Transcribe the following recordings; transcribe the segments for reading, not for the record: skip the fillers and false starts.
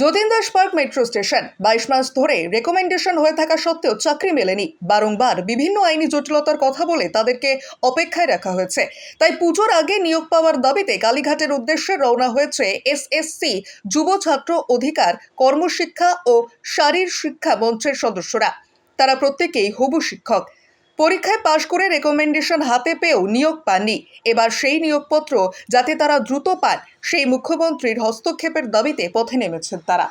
Jatin Das park metro station 22 মাস ধরে recommendation হয়ে থাকা সত্ত্বেও চাকরি মেলেনি। বারংবার বিভিন্ন আইনি জটিলতার কথা বলে তাদেরকে অপেক্ষায় রাখা হয়েছে। তাই পুজোর আগে নিয়োগ পাওয়ার দাবিতে কালীঘাটের উদ্দেশ্যে রওনা হয়েছে এসএসসি যুব ছাত্র অধিকার কর্মশিক্ষা ও শারীর শিক্ষা মঞ্চের সদস্যরা। তারা প্রত্যেকেই হবু শিক্ষক। পরীক্ষায় পাশ করে রেকমেন্ডেশন হাতে পেয়েও নিয়োগ পাননি। এবার সেই নিয়োগপত্র যাতে তারা দ্রুত পান সেই মুখ্যমন্ত্রীর হস্তক্ষেপের দাবিতে পথে নেমেছেন তারা।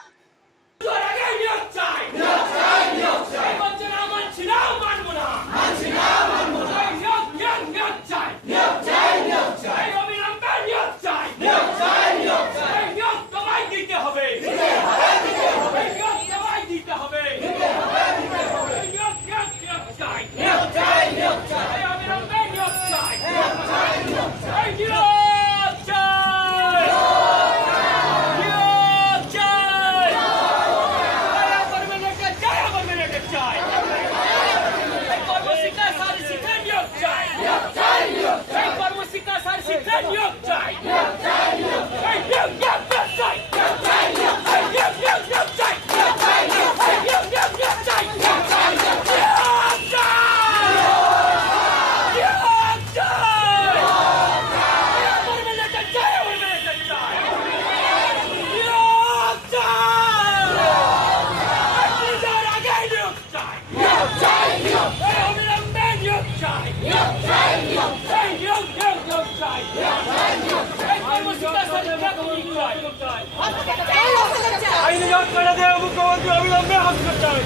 আইনি জট করে দেওয়া মুখ্যমন্ত্রী অবিলম্বে হস্তক্ষেপ চাই।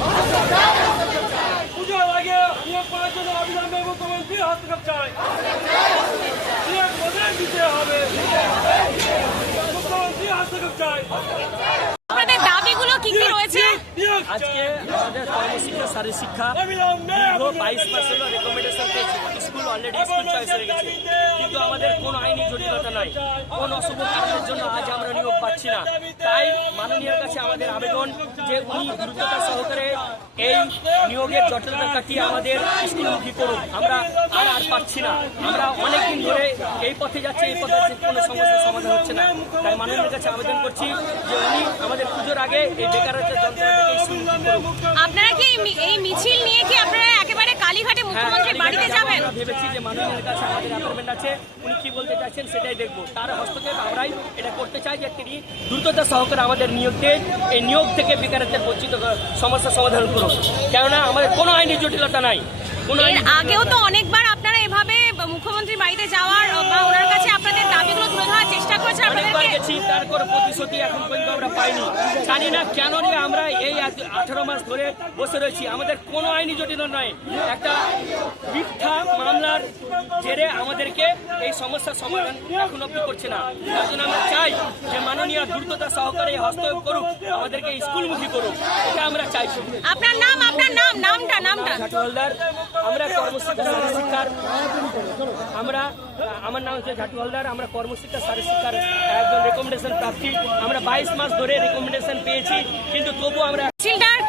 পুজোর আগে নিয়োগ করার জন্য অবিলম্বে মুখ্যমন্ত্রী হস্তক্ষেপ চাই। নিয়োগ প্রদান দিতে হবে, মুখ্যমন্ত্রী হস্তক্ষেপ চাই। আপনাদের দাবিগুলো কি কি রয়েছে? আজকে আমাদের কর্মশিক্ষা শারীর শিক্ষা 22 মাস হলো রেকমেন্ডেশন পেয়েছি। স্কুল অলরেডি স্কুল চয়েস হয়ে গেছে, কিন্তু আমাদের কোনো আইনি জটিলতা নাই। কোন অশুভ কারণের জন্য আজ আমরা নিয়োগ পাচ্ছি না। তাই মাননীয়ের কাছে আমাদের আবেদন যে উনি দ্রুততা সহকারে এই নিয়োগের জটিলতা কাটিয়ে আমাদের স্কুলমুখী করুন। আমরা আর পাচ্ছি না। আমরা অনেকদিন ধরে এই পথে যাচ্ছি, এই পথে কোনো সমস্যার সমাধান হচ্ছে না। তাই মাননীয়ের কাছে আবেদন করছি যে উনি আমাদের পুজোর আগে এই বেকারত্বের যন্ত্রণা থেকে আপনারা কি এই মিছিল নিয়ে কি আপনারা একেবারে কালীঘাটে মুখ্যমন্ত্রীর বাড়িতে যাবেন? আমরা ভেবেছি যে মাননীয়ের কাছে আমাদের অ্যাপয়েন্টমেন্ট আছে, উনি কি বলতে চাইছেন সেটাই দেখবো। তার হস্তক্ষেপ আমরাই এটা করতে চাই যে তিনি দ্রুততা সহকারে আমাদের এই নিয়োগ থেকে বেকারত্বের বঞ্চিত সমস্যার সমাধান করুন। কেননা আমাদের কোনো আইনি জটিলতা নাই। আগেও তো অনেকবার আপনারা এভাবে মুখ্যমন্ত্রীর বাড়িতে যাওয়ার বা ওনার কাছে আপনাদের দাবিগুলো তুলে ধরার চেষ্টা করেছেন। অনেকবার গেছি, তার কোনো প্রতিশ্রুতি এখন পর্যন্ত আমরা পাইনি। জানি না কেন আমরা এই 18 মাস ধরে বসে রয়েছি। আমাদের কোনো আইনি জটিলতা নয়। একটা মিথ্যা মামলার জেরে আমাদেরকে এই সমস্যার সমাধান এখন অব্দি করছে না। তার জন্য আমরা চাই যে মাননীয় দ্রুততা সহকারে হস্তক্ষেপ করুক, আমাদেরকে স্কুলমুখী করুক। এটা আমরা চাইছি। আপনার নামটা ঝাটু হালদার, আমরা কর্মশিক্ষা শারীর শিক্ষার আমার নাম হচ্ছে ঝাটু হালদার। আমরা কর্মশিক্ষা শারীর শিক্ষার একজন রেকমেন্ডেশন প্রার্থী। আমরা 22 মাস ধরে রেকমেন্ডেশন পেয়েছি, কিন্তু তবু আমরা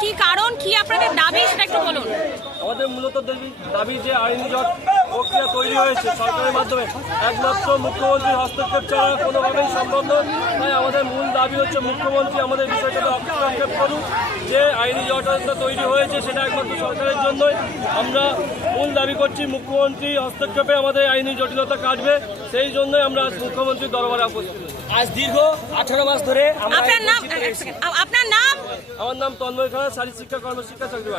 কি কারণ কি আপনাদের দাবি সেটা একটু বলুন। আমাদের মূলত দাবি যে আইনি জট প্রক্রিয়া তৈরি হয়েছে সরকারের মাধ্যমে, একমাত্র মুখ্যমন্ত্রীর হস্তক্ষেপ ছাড়া কোনোভাবেই সম্ভব নয়। তাই আমাদের মূল দাবি হচ্ছে মুখ্যমন্ত্রী আমাদের বিষয়টাতে হস্তক্ষেপ করুন। যে আইনি জটটা তৈরি হয়েছে সেটা একমাত্র সরকারের জন্যই। আমরা মূল দাবি করছি মুখ্যমন্ত্রী হস্তক্ষেপে আমাদের আইনি জটিলতা কাটবে, সেই জন্যই আমরা আজ মুখ্যমন্ত্রীর দরবারে উপস্থিত। আজ দীর্ঘ 18 মাস ধরে আপনার নাম? আমার নাম তন্ময় খান, শারীর শিক্ষা কর্মশিক্ষা চাকরি।